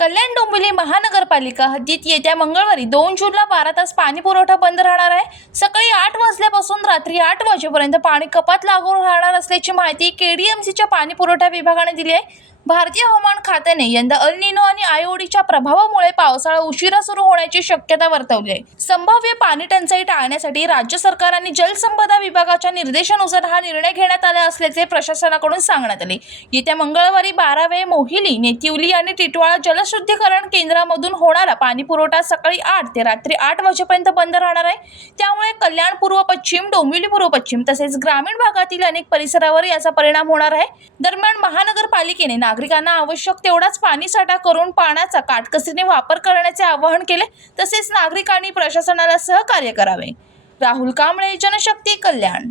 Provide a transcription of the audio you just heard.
कल्याण डोंबिवली महानगरपालिका हद्दीत येत्या मंगळवारी 2 जूनला 12 तास पाणी पुरवठा बंद राहणार आहे। सकाळी 8 वाजल्यापासून रात्री 8 वाजेपर्यंत पाणी कपात लागू राहणार असल्याची माहिती केडीएमसीच्या पाणी पुरवठा विभागाने दिली आहे। भारतीय हवामान खात्याने यंदा अल निनो आणि आयओडीच्या प्रभावामुळे पावसाळा उशिरा सुरू होण्याची शक्यता वर्तवली आहे। संभाव्य पाणी टंचाई टाळण्यासाठी राज्य सरकार आणि जलसंपदा विभागाच्या निर्देशानुसार हा निर्णय घेण्यात आला असल्याचे प्रशासनाकडून सांगण्यात आले। येत्या मंगळवारी 12 वेळ मोहिली, नेतिवली आणि टिटवाळा जलशुद्धीकरण केंद्रामधून होणारा पाणी पुरवठा सकाळी 8 ते रात्री 8 वाजेपर्यंत बंद राहणार आहे। त्यामुळे कल्याण पूर्व पश्चिम, डोंबिवली पूर्व पश्चिम तसेच ग्रामीण भागातील अनेक परिसरावर याचा परिणाम होणार आहे। दरम्यान महानगरपालिकेने नागरिकांना आवश्यक तेवढाच पाणी साठा करून पाण्याचा काटकसरीने वापर करण्याचे आवाहन केले। तसेच नागरिकांनी प्रशासनाला सहकार्य करावे। राहुल कांबळे, जनशक्ती, कल्याण।